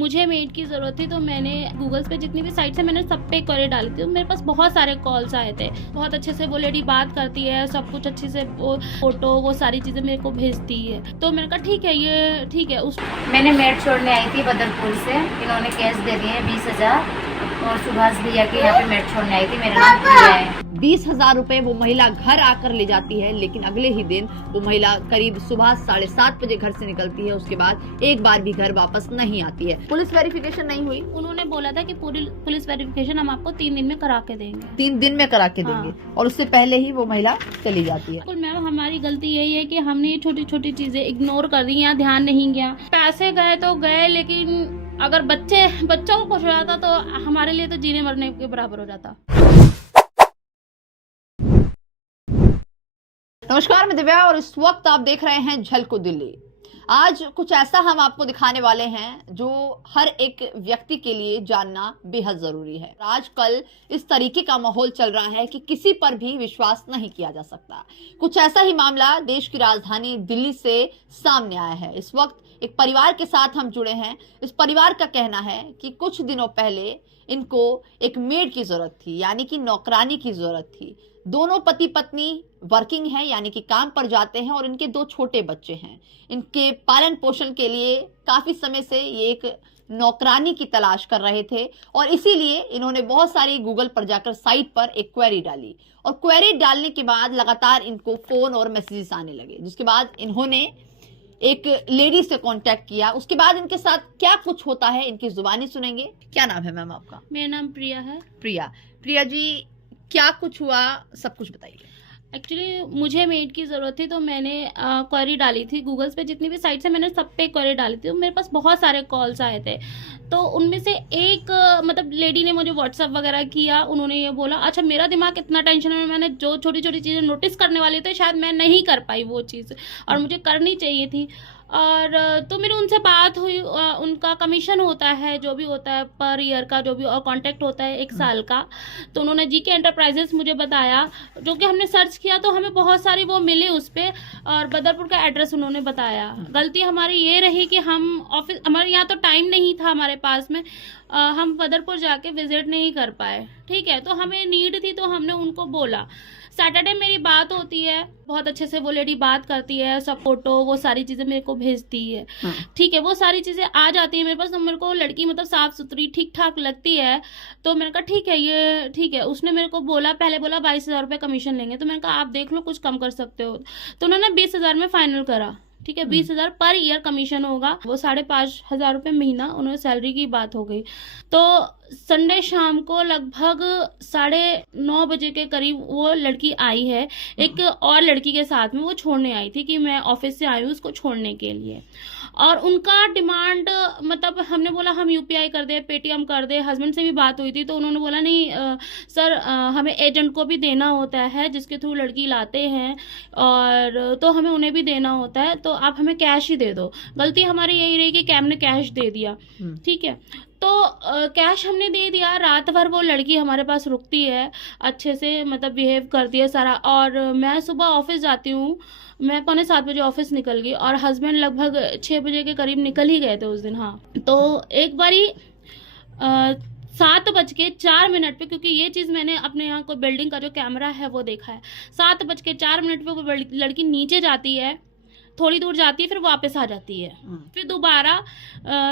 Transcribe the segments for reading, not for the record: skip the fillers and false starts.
मुझे मेड की ज़रूरत थी तो मैंने गूगल्स पे जितनी भी साइट्स है मैंने सब पे क्वेरी डाली थी। तो मेरे पास बहुत सारे कॉल्स आए थे। बहुत अच्छे से वो लेडी बात करती है, सब कुछ अच्छे से वो फोटो वो सारी चीज़ें मेरे को भेजती है। तो मैंने कहा ठीक है, ये ठीक है। मैंने मेड छोड़ने आई थी बदरपुर से, इन्होंने कैश दे दिए 20,000 और सुभाष भैया के यहाँ पे मेड छोड़ने आई थी। मेरा नाम प्रिया है। 20,000 रुपए वो महिला घर आकर ले जाती है, लेकिन अगले ही दिन वो महिला करीब सुबह 7:30 बजे घर से निकलती है। उसके बाद एक बार भी घर वापस नहीं आती है। पुलिस वेरिफिकेशन नहीं हुई। उन्होंने बोला था कि पूरी पुलिस वेरिफिकेशन हम आपको 3 दिन में करा के देंगे। 3 दिन में करा के देंगे। और उससे पहले ही वो महिला चली जाती है। बिल्कुल मैम, हमारी गलती यही है कि हमने ये छोटी छोटी चीजें इग्नोर कर दी या ध्यान नहीं गया। पैसे गए तो गए, लेकिन अगर बच्चों को खुश हो जाता तो हमारे लिए तो जीने मरने के बराबर हो जाता। नमस्कार, मैं दिव्या और इस वक्त आप देख रहे हैं झलको दिल्ली। आज कुछ ऐसा हम आपको दिखाने वाले हैं जो हर एक व्यक्ति के लिए जानना बेहद जरूरी है। आजकल इस तरीके का माहौल चल रहा है कि किसी पर भी विश्वास नहीं किया जा सकता। कुछ ऐसा ही मामला देश की राजधानी दिल्ली से सामने आया है। इस वक्त एक परिवार के साथ हम जुड़े हैं। इस परिवार का कहना है कि कुछ दिनों पहले इनको एक मेड की जरूरत थी, यानी कि नौकरानी की जरूरत थी। दोनों पति पत्नी वर्किंग हैं, यानी कि काम पर जाते हैं और इनके 2 छोटे बच्चे हैं। इनके पालन पोषण के लिए काफी समय से ये एक नौकरानी की तलाश कर रहे थे और इसीलिए इन्होंने बहुत सारी गूगल पर जाकर साइट पर एक क्वेरी डाली और क्वेरी डालने के बाद लगातार इनको फोन और मैसेजेस आने लगे, जिसके बाद इन्होंने एक लेडी से कांटेक्ट किया। उसके बाद इनके साथ क्या कुछ होता है इनकी जुबानी सुनेंगे। क्या नाम है मैम आपका? मेरा नाम प्रिया है। प्रिया जी, क्या कुछ हुआ, सब कुछ बताइए। एक्चुअली मुझे मेड की ज़रूरत थी तो मैंने क्वेरी डाली थी गूगल्स पे जितनी भी साइट्स है मैंने सब पे क्वेरी डाली थी। तो मेरे पास बहुत सारे कॉल्स आए थे। तो उनमें से एक मतलब लेडी ने मुझे व्हाट्सअप वगैरह किया। उन्होंने ये बोला, अच्छा मेरा दिमाग इतना टेंशन में, मैंने जो छोटी छोटी चीज़ें नोटिस करने वाली थी शायद मैं नहीं कर पाई वो चीज़, और मुझे करनी चाहिए थी। और तो मेरी उनसे बात हुई। उनका कमीशन होता है, जो भी होता है पर ईयर का, जो भी, और कॉन्ट्रैक्ट होता है 1 साल का। तो उन्होंने जीके एंटरप्राइजेस मुझे बताया, जो कि हमने सर्च किया तो हमें बहुत सारी वो मिली उस पर, और बदरपुर का एड्रेस उन्होंने बताया। गलती हमारी ये रही कि हम ऑफिस, हमारे यहाँ तो टाइम नहीं था हमारे पास में, हम बदरपुर जाके विजिट नहीं कर पाए। ठीक है, तो हमें नीड थी तो हमने उनको बोला। सैटरडे मेरी बात होती है, बहुत अच्छे से वो लेडी बात करती है, सब फोटो वो सारी चीजें मेरे को भेजती है। ठीक है, वो सारी चीजें आ जाती है मेरे पास। तो मेरे को लड़की मतलब साफ सुथरी ठीक ठाक लगती है। तो मैंने कहा ठीक है, ये ठीक है। उसने मेरे को बोला, पहले बोला 22,000 रुपये कमीशन लेंगे। तो मैंने कहा आप देख लो, कुछ कम कर सकते हो। तो उन्होंने 20,000 में फाइनल करा। ठीक है, 20,000 पर ईयर कमीशन होगा, वो 5,500 रुपये महीना उन्होंने सैलरी की बात हो गई। तो संडे शाम को लगभग 9:30 बजे के करीब वो लड़की आई है एक और लड़की के साथ में। वो छोड़ने आई थी कि मैं ऑफिस से आई हूँ उसको छोड़ने के लिए। और उनका डिमांड मतलब हमने बोला हम यूपीआई कर दे, पेटीएम कर दे। हस्बैंड से भी बात हुई थी तो उन्होंने बोला नहीं सर, हमें एजेंट को भी देना होता है जिसके थ्रू लड़की लाते हैं, और तो हमें उन्हें भी देना होता है, तो आप हमें कैश ही दे दो। गलती हमारी यही रही कि हमने कैश दे दिया। ठीक है, तो कैश हमने दे दिया। रात भर वो लड़की हमारे पास रुकती है, अच्छे से मतलब बिहेव करती है सारा। और मैं सुबह ऑफिस जाती हूँ, मैं 7:45 बजे ऑफिस निकल गई और हस्बैंड लगभग 6 बजे के करीब निकल ही गए थे उस दिन। हाँ, तो एक बारी 7:04 पे, क्योंकि ये चीज़ मैंने अपने यहाँ को बिल्डिंग का जो कैमरा है वो देखा है। 7:04 पे वो लड़की नीचे जाती है, थोड़ी दूर जाती है, फिर वापस आ जाती है। फिर दोबारा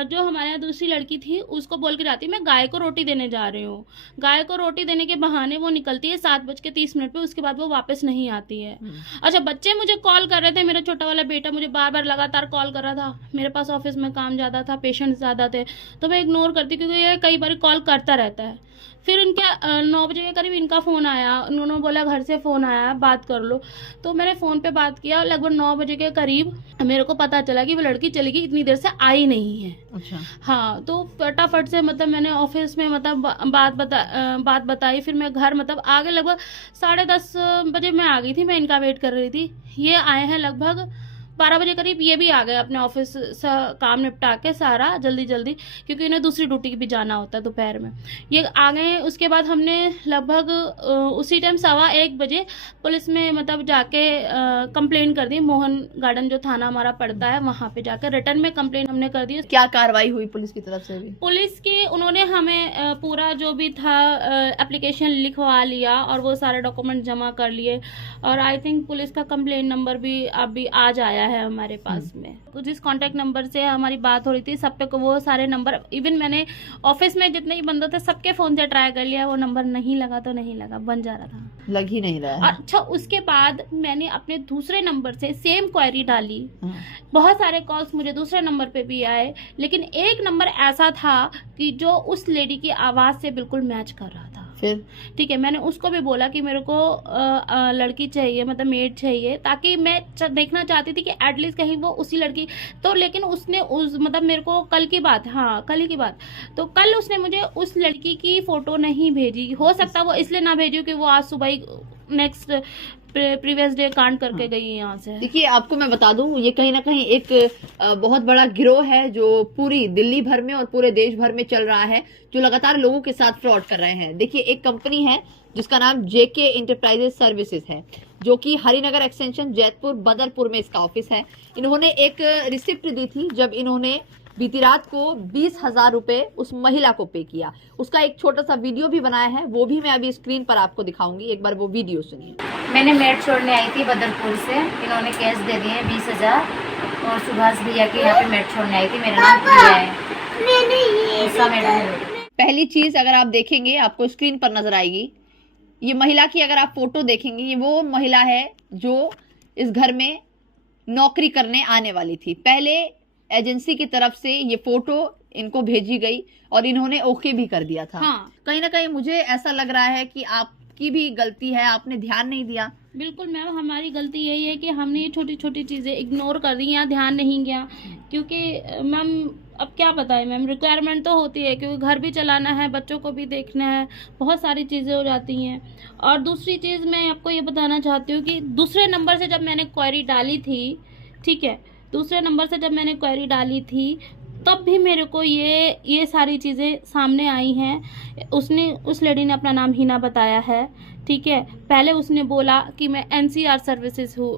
जो हमारे यहाँ दूसरी लड़की थी उसको बोल के जाती है मैं गाय को रोटी देने जा रही हूँ। गाय को रोटी देने के बहाने वो निकलती है 7:30 पे। उसके बाद वो वापस नहीं आती है। अच्छा, बच्चे मुझे कॉल कर रहे थे। मेरा छोटा वाला बेटा मुझे बार बार लगातार कॉल कर रहा था। मेरे पास ऑफिस में काम ज़्यादा था, पेशेंट्स ज़्यादा थे, तो मैं इग्नोर करती क्योंकि ये कई बार कॉल करता रहता है। फिर इनके 9 बजे के करीब इनका फ़ोन आया। उन्होंने बोला घर से फ़ोन आया, बात कर लो। तो मैंने फ़ोन पे बात किया। लगभग 9 बजे के करीब मेरे को पता चला कि वो लड़की चली गई, इतनी देर से आई नहीं है। अच्छा। हाँ, तो फटाफट से मतलब मैंने ऑफिस में मतलब बात बताई। फिर मैं घर मतलब आगे लगभग 10:30 बजे मैं आ गई थी। मैं इनका वेट कर रही थी। ये आए हैं लगभग 12 बजे करीब ये भी आ गए अपने ऑफिस से काम निपटा के सारा जल्दी जल्दी, क्योंकि इन्हें दूसरी ड्यूटी भी जाना होता है दोपहर में। ये आ गए। उसके बाद हमने लगभग उसी टाइम 1:15 बजे पुलिस में मतलब जाके कंप्लेन कर दी। मोहन गार्डन जो थाना हमारा पड़ता है वहाँ पे जाकर रिटर्न में कंप्लेन हमने कर दी। क्या कार्रवाई हुई पुलिस की तरफ से भी? पुलिस की उन्होंने हमें पूरा जो भी था एप्लीकेशन लिखवा लिया और वो सारे डॉक्यूमेंट जमा कर लिए, और आई थिंक पुलिस का कंप्लेन नंबर भी अभी आज आया है हमारे पास में। जिस कांटेक्ट नंबर से हमारी बात हो रही थी सब पे वो सारे नंबर, इवन मैंने ऑफिस में जितने भी बंदे थे सबके फोन से ट्राई कर लिया, वो नंबर नहीं लगा तो नहीं लगा, बन जा रहा था, लग ही नहीं रहा है। अच्छा, उसके बाद मैंने अपने दूसरे नंबर से सेम क्वेरी डाली। बहुत सारे कॉल्स मुझे दूसरे नंबर पे भी आए, लेकिन एक नंबर ऐसा था कि जो उस लेडी की आवाज से बिल्कुल मैच कर रहा था। फिर ठीक है, मैंने उसको भी बोला कि मेरे को लड़की चाहिए, मतलब मेड चाहिए, ताकि मैं देखना चाहती थी कि एटलीस्ट कहीं वो उसी लड़की तो, लेकिन उसने मतलब मेरे को कल की बात, हाँ कल की बात, तो कल उसने मुझे उस लड़की की फोटो नहीं भेजी। हो सकता वो इसलिए ना भेजी कि वो आज सुबह ही नेक्स्ट प्रीवियस डे कांड करके गई है यहाँ से। देखिए, आपको मैं बता दूं, ये कहीं ना कहीं एक बहुत बड़ा गिरोह है जो पूरी दिल्ली भर में और पूरे देश भर में चल रहा है, जो लगातार लोगों के साथ फ्रॉड कर रहे हैं। देखिए, एक कंपनी है जिसका नाम जेके इंटरप्राइजेस सर्विसेज है, जो कि हरिनगर एक्सटेंशन जैतपुर बदरपुर में इसका ऑफिस है। इन्होंने एक रिसिप्ट दी थी जब इन्होंने बीती रात को 20,000 रुपए उस महिला को पे किया। उसका एक छोटा सा वीडियो भी बनाया है, वो भी मैं अभी स्क्रीन पर आपको दिखाऊंगी, एक बार वो वीडियो सुनिए। मैंने मेड छोड़ने आई थी बदरपुर से, इन्होंने कैश दे दिए 20,000, और सुभाष भैया के यहाँ पे मेड छोड़ने आई थी। मेरा नाम प्रिया है। पहली चीज अगर आप देखेंगे आपको स्क्रीन पर नजर आएगी, ये महिला की अगर आप फोटो देखेंगे, ये वो महिला है जो इस घर में नौकरी करने आने वाली थी। पहले एजेंसी की तरफ से ये फोटो इनको भेजी गई और इन्होंने ओके भी कर दिया था। हाँ। कहीं ना कहीं मुझे ऐसा लग रहा है कि आपकी भी गलती है, आपने ध्यान नहीं दिया। बिल्कुल मैम, हमारी गलती यही है कि हमने ये छोटी छोटी चीज़ें इग्नोर कर दी या ध्यान नहीं गया, क्योंकि मैम अब क्या बताएं मैम, रिक्वायरमेंट तो होती है क्योंकि घर भी चलाना है, बच्चों को भी देखना है, बहुत सारी चीज़ें हो जाती हैं। और दूसरी चीज़ मैं आपको ये बताना चाहती हूँ कि दूसरे नंबर से जब मैंने क्वेरी डाली थी, ठीक है, दूसरे नंबर से जब मैंने क्वेरी डाली थी तब भी मेरे को ये सारी चीज़ें सामने आई हैं। उस लेडी ने अपना नाम हिना बताया है, ठीक है। पहले उसने बोला कि मैं एनसीआर सर्विसेज हूँ,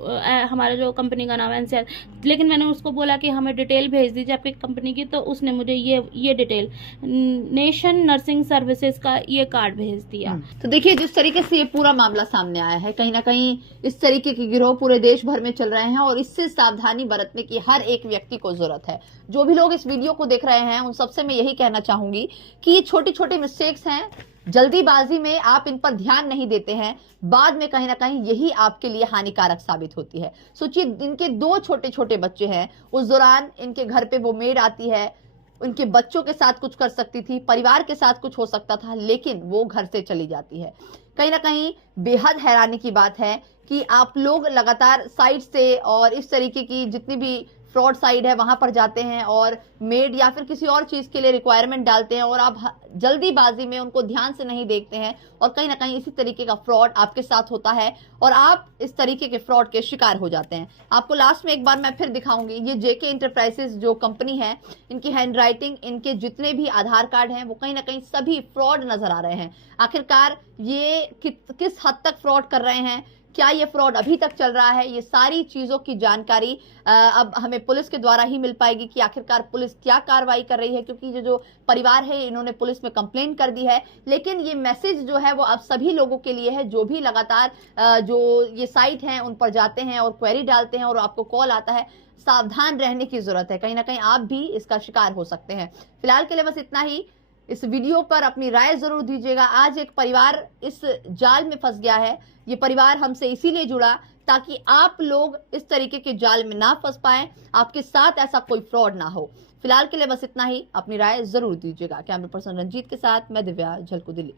हमारे जो कंपनी का नाम है एनसीआर, लेकिन मैंने उसको बोला कि हमें डिटेल भेज दीजिए आपकी कंपनी की, तो उसने मुझे ये डिटेल नेशन नर्सिंग सर्विसेज का ये कार्ड भेज दिया। तो देखिए, जिस तरीके से ये पूरा मामला सामने आया है, कहीं ना कहीं इस तरीके के गिरोह पूरे देश भर में चल रहे हैं और इससे सावधानी बरतने की हर एक व्यक्ति को जरूरत है। जो भी लोग इस वीडियो को देख रहे हैं उन सबसे मैं यही कहना चाहूंगी कि ये छोटी छोटी मिस्टेक्स हैं, जल्दीबाजी में आप इन पर ध्यान नहीं देते हैं, बाद में कहीं ना कहीं यही आपके लिए हानिकारक साबित होती है। सोचिए, इनके 2 छोटे छोटे बच्चे हैं, उस दौरान इनके घर पे वो मेड आती है, उनके बच्चों के साथ कुछ कर सकती थी, परिवार के साथ कुछ हो सकता था, लेकिन वो घर से चली जाती है। कहीं ना कहीं बेहद हैरानी की बात है कि आप लोग लगातार साइट से और इस तरीके की जितनी भी फ्रॉड साइट है वहां पर जाते हैं और मेड या फिर किसी और चीज के लिए रिक्वायरमेंट डालते हैं और आप जल्दीबाजी में उनको ध्यान से नहीं देखते हैं और कहीं ना कहीं इसी तरीके का फ्रॉड आपके साथ होता है और आप इस तरीके के फ्रॉड के शिकार हो जाते हैं। आपको लास्ट में एक बार मैं फिर दिखाऊंगी, ये जेके इंटरप्राइजेस जो कंपनी है, इनकी हैंडराइटिंग, इनके जितने भी आधार कार्ड हैं वो कहीं ना कहीं सभी फ्रॉड नजर आ रहे हैं। आखिरकार ये किस हद तक फ्रॉड कर रहे हैं, क्या ये फ्रॉड अभी तक चल रहा है, ये सारी चीजों की जानकारी अब हमें पुलिस के द्वारा ही मिल पाएगी कि आखिरकार पुलिस क्या कार्रवाई कर रही है, क्योंकि जो परिवार है इन्होंने पुलिस में कंप्लेंट कर दी है। लेकिन ये मैसेज जो है वो अब सभी लोगों के लिए है जो भी लगातार जो ये साइट हैं उन पर जाते हैं और क्वेरी डालते हैं और आपको कॉल आता है, सावधान रहने की जरूरत है। कहीं ना कहीं आप भी इसका शिकार हो सकते हैं। फिलहाल के लिए बस इतना ही। इस वीडियो पर अपनी राय जरूर दीजिएगा। आज एक परिवार इस जाल में फंस गया है, ये परिवार हमसे इसीलिए जुड़ा ताकि आप लोग इस तरीके के जाल में ना फंस पाएं, आपके साथ ऐसा कोई फ्रॉड ना हो। फिलहाल के लिए बस इतना ही। अपनी राय जरूर दीजिएगा। कैमरा पर्सन रंजीत के साथ मैं दिव्या, झलको दिल्ली।